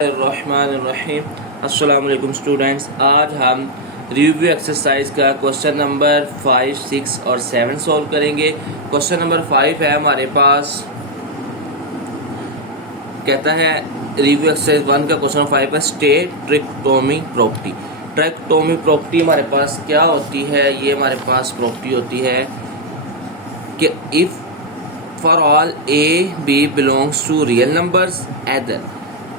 रहीम अस्सलाम वालेकुम स्टूडेंट्स। आज हम रिव्यू एक्सरसाइज का क्वेश्चन नंबर 5, 6 और 7 सॉल्व करेंगे। क्वेश्चन नंबर 5 है हमारे पास, कहता है रिव्यू एक्सरसाइज 1 का क्वेश्चन 5 है state trichotomy property. Trichotomy property हमारे पास क्या होती है? ये हमारे पास प्रॉपर्टी होती है कि if for all A B belongs to real numbers either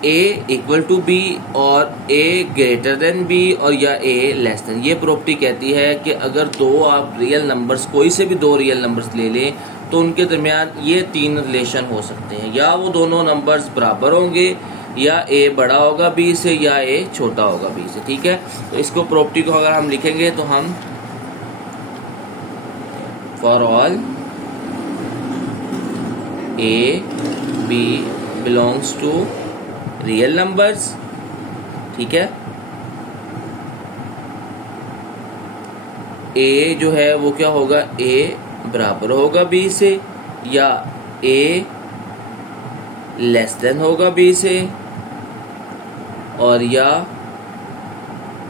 A equal to B और ए ग्रेटर देन बी और या ए लेस देन। ये प्रॉपर्टी कहती है कि अगर दो आप रियल नंबर्स, कोई से भी दो रियल नंबर्स ले लें तो उनके दरमियान ये तीन रिलेशन हो सकते हैं, या वो दोनों नंबर्स बराबर होंगे, या ए बड़ा होगा बी से, या ए छोटा होगा बी से। ठीक है, तो इसको प्रॉपर्टी को अगर हम लिखेंगे तो हम for all A B belongs to real numbers, ठीक है, ए जो है वो क्या होगा, ए बराबर होगा बी से, या ए लेस देन होगा बी से, और या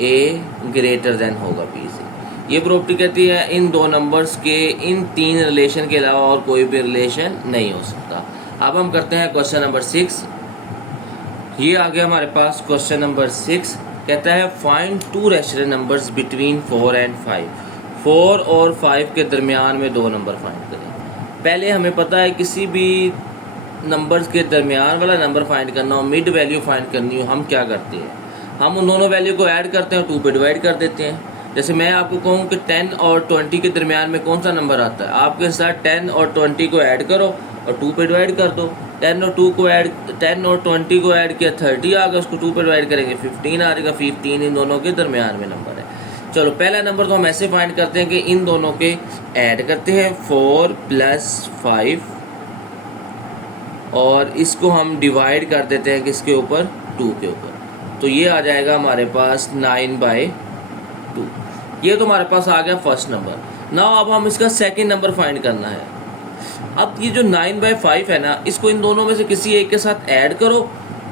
ए ग्रेटर देन होगा बी से। ये प्रॉपर्टी कहती है इन दो नंबर्स के इन तीन रिलेशन के अलावा और कोई भी रिलेशन नहीं हो सकता। अब हम करते हैं क्वेश्चन नंबर 6। ये आ गया हमारे पास क्वेश्चन नंबर 6। कहता है find to rational numbers between 4 and 5। 4 और 5 के दरमियान में दो नंबर फाइंड करें। पहले हमें पता है किसी भी नंबर्स के दरमियान वाला नंबर फाइंड करना हो, मिड वैल्यू फाइंड करनी हो, हम क्या करते हैं, हम उन दोनों वैल्यू को ऐड करते हैं, 2 पे डिवाइड कर देते हैं। जैसे मैं आपको कहूँ कि 10 और 20 के दरमियान में कौन सा नंबर आता है, आपके साथ 10 और 20 को ऐड करो और 2 पे डिवाइड कर दो। 10 और 20 को ऐड किया 30 आ गया, उसको 2 पे डिवाइड करेंगे 15 आ जाएगा। 15 इन दोनों के दरमियान में नंबर है। चलो पहला नंबर तो हम ऐसे फाइंड करते हैं कि इन दोनों के ऐड करते हैं 4 + 5 और इसको हम डिवाइड कर देते हैं किसके ऊपर, 2 के ऊपर। तो ये आ जाएगा हमारे पास 9/2। ये तो हमारे पास आ गया फर्स्ट नंबर। ना अब हम इसका सेकंड नंबर फाइंड करना है। अब ये जो 9/5 है ना, इसको इन दोनों में से किसी एक के साथ ऐड करो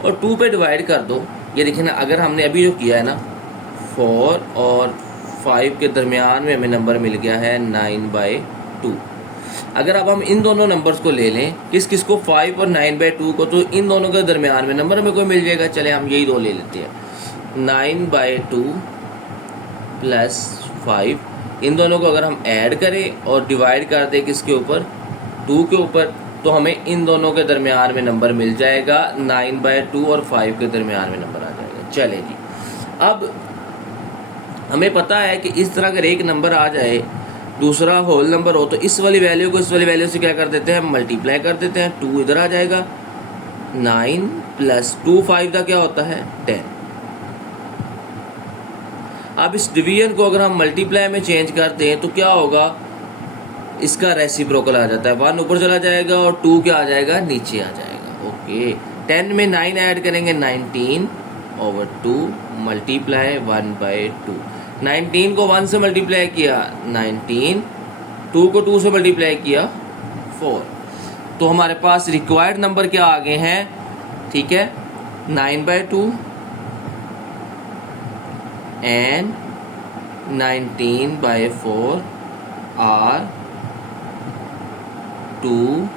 और 2 पे डिवाइड कर दो। ये देखिए ना, अगर हमने अभी जो किया है ना, 4 और 5 के दरमियान में हमें नंबर मिल गया है 9/2। अगर अब हम इन दोनों नंबर्स को ले लें, किस किस को, 5 और 9/2 को, तो इन दोनों के दरमियान में नंबर हमें कोई मिल जाएगा। चले हम यही दो ले लेते हैं, 9/2 + 5। इन दोनों को अगर हम ऐड करें और डिवाइड कर दें किसके ऊपर, 2 के ऊपर, तो हमें इन दोनों के दरमियान में नंबर मिल जाएगा। 9/2 और 5 के दरमियान में नंबर आ जाएगा। चले जी, अब हमें पता है कि इस तरह अगर एक नंबर आ जाए, दूसरा होल नंबर हो, तो इस वाली वैल्यू को इस वाली वैल्यू से क्या कर देते हैं, मल्टीप्लाई कर देते हैं। 2 इधर आ जाएगा, 9 + 2 5 का क्या होता है, 10। अब इस डिवीजन को अगर हम मल्टीप्लाई में चेंज कर दें तो क्या होगा, इसका रेसिप्रोकल आ जाता है, 1 ऊपर चला जाएगा और 2 क्या आ जाएगा, नीचे आ जाएगा। ओके, 10 में 9 ऐड करेंगे, 19/2 मल्टीप्लाई 1/2। 19 को 1 से मल्टीप्लाई किया 19, 2 को 2 से मल्टीप्लाई किया 4। तो हमारे पास रिक्वायर्ड नंबर क्या आ गए हैं, ठीक है, 9/2 and 19/4 are 2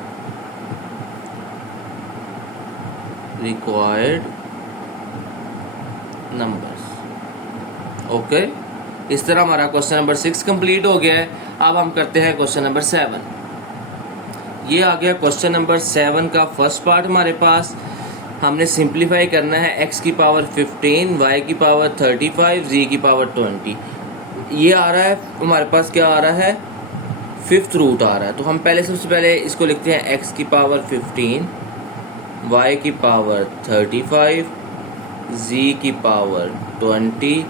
required numbers. Okay, इस तरह हमारा क्वेश्चन नंबर 6 कंप्लीट हो गया है। अब हम करते हैं क्वेश्चन नंबर 7। ये आ गया क्वेश्चन नंबर 7 का फर्स्ट पार्ट हमारे पास। हमने सिंप्लीफाई करना है x की पावर 15, y की पावर 35, z की पावर 20। ये आ रहा है हमारे पास, क्या आ रहा है, 5th रूट आ रहा है। तो हम पहले सबसे पहले इसको लिखते हैं x की पावर 15, y की पावर 35, z की पावर 20,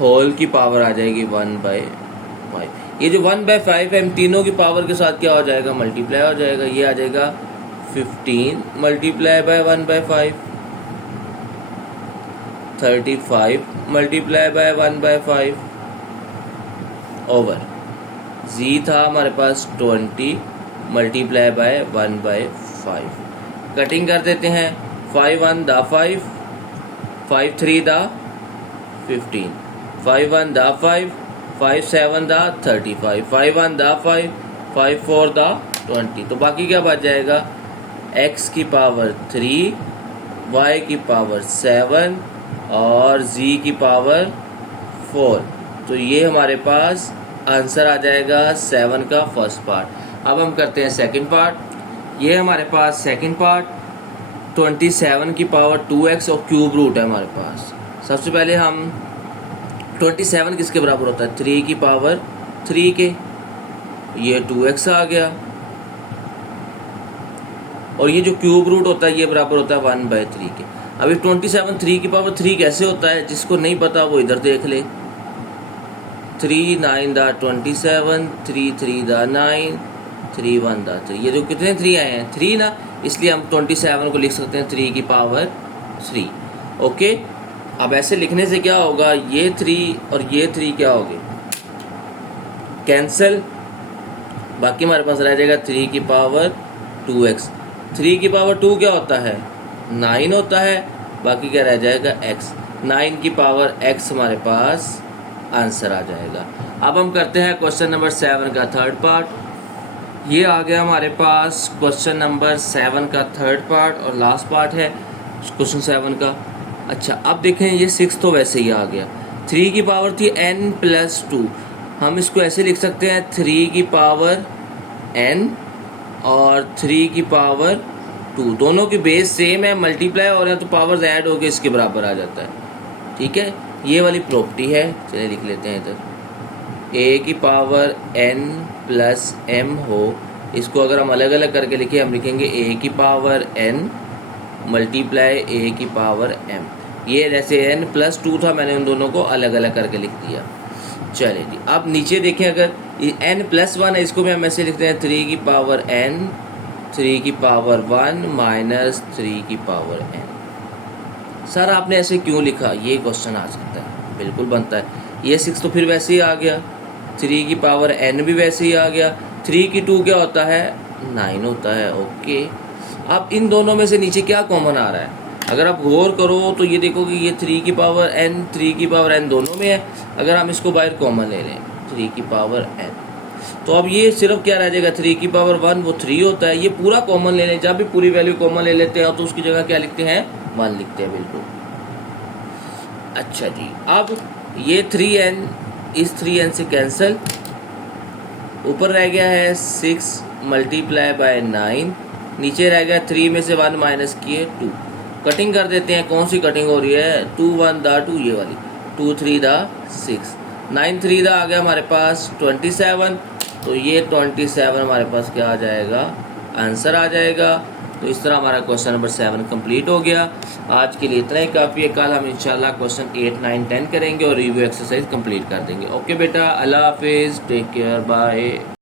होल की पावर आ जाएगी 1/5। ये जो 1/5 है, इन तीनों की पावर के साथ क्या हो जाएगा, मल्टीप्लाई हो जाएगा। ये आ जाएगा 15 multiply by 1/5, 35 multiply by 1/5 over जी था हमारे पास 20 मल्टीप्लाई बाय 1/5। कटिंग कर देते हैं, 5 1 दा 5, 5 3 दा 15, 5 1 दा 5, 5 7 दा 35, 5 1 दा 5, 5 4 दा 20। तो बाकी क्या बच जाएगा, x की पावर 3, y की पावर 7 और z की पावर 4। तो ये हमारे पास आंसर आ जाएगा 7 का फर्स्ट पार्ट। अब हम करते हैं सेकंड पार्ट। ये हमारे पास सेकंड पार्ट 27 की पावर 2x और क्यूब रूट है हमारे पास। सबसे पहले हम 27 किसके बराबर होता है, 3 की पावर 3 के, ये 2x आ गया। और ये जो क्यूब रूट होता है ये बराबर होता है 1/3 के। अभी 27 3 की पावर 3 कैसे होता है, जिसको नहीं पता वो इधर देख ले। 3 9 दा 27, 3 3 दा 9, 3 1 दा 3। ये जो कितने 3 आए हैं, 3 ना, इसलिए हम 27 को लिख सकते हैं 3 की पावर 3। ओके, अब ऐसे लिखने से क्या होगा, ये 3 और ये 3 क्या हो गए, कैंसिल। बाकी हमारे पास रह जाएगा 3 की पावर 2x। 3 की पावर 2 क्या होता है, 9 होता है। बाकी क्या रह जाएगा, x। 9 की पावर x हमारे पास आंसर आ जाएगा। अब हम करते हैं क्वेश्चन नंबर 7 का थर्ड पार्ट। ये आ गया हमारे पास क्वेश्चन नंबर 7 का थर्ड पार्ट और लास्ट पार्ट है क्वेश्चन 7 का। अच्छा, अब देखें ये 6 तो वैसे ही आ गया। 3 की पावर थी n प्लस 2, हम इसको ऐसे लिख सकते हैं 3 की पावर n और 3 की पावर 2, दोनों की बेस सेम है, मल्टीप्लाई हो रहे हैं तो पावर्स ऐड होकर इसके बराबर आ जाता है। ठीक है, ये वाली प्रॉपर्टी है। चलिए लिख लेते हैं इधर, a की पावर n प्लस m हो, इसको अगर हम अलग अलग करके लिखें, हम लिखेंगे a की पावर n मल्टीप्लाई a की पावर m। ये जैसे n प्लस 2 था, मैंने उन दोनों को अलग अलग करके लिख दिया। चलिए जी, अब नीचे देखें, अगर n प्लस 1 है, इसको भी हम ऐसे लिखते हैं 3 की पावर n, 3 की पावर 1 माइनस 3 की पावर n। सर आपने ऐसे क्यों लिखा, ये क्वेश्चन आ सकता है, बिल्कुल बनता है। ये 6 तो फिर वैसे ही आ गया, 3 की पावर n भी वैसे ही आ गया, 3 की 2 क्या होता है, 9 होता है। ओके, अब इन दोनों में से नीचे क्या कॉमन आ रहा है, अगर आप गौर करो तो ये देखो कि ये 3 की पावर n 3 की पावर n दोनों में है। अगर हम इसको बाहर कॉमन ले लें 3 की पावर n, तो अब ये सिर्फ क्या रह जाएगा, 3 की पावर 1 वो 3 होता है। ये पूरा कॉमन ले लें, जब भी पूरी वैल्यू कॉमन ले लेते हैं तो उसकी जगह क्या लिखते हैं, 1 लिखते हैं, बिल्कुल। अच्छा जी, अब ये 3n इस 3n से कैंसिल, ऊपर रह गया है 6 मल्टीप्लाई बाय 9, नीचे रह गया 3 में से 1 माइनस किए 2। कटिंग कर देते हैं, कौन सी कटिंग हो रही है, 2 1 दा 2, ये वाली, 2 3 दा 6, 9 3 दा आ गया हमारे पास 27। तो ये 27 हमारे पास क्या आ जाएगा, आंसर आ जाएगा। तो इस तरह हमारा क्वेश्चन नंबर 7 कंप्लीट हो गया। आज के लिए इतना ही काफ़ी है, कल हम इंशाल्लाह क्वेश्चन 8 9 10 करेंगे और रिव्यू एक्सरसाइज कंप्लीट कर देंगे। ओके बेटा, अल्लाह हाफिज़, टेक केयर, बाय।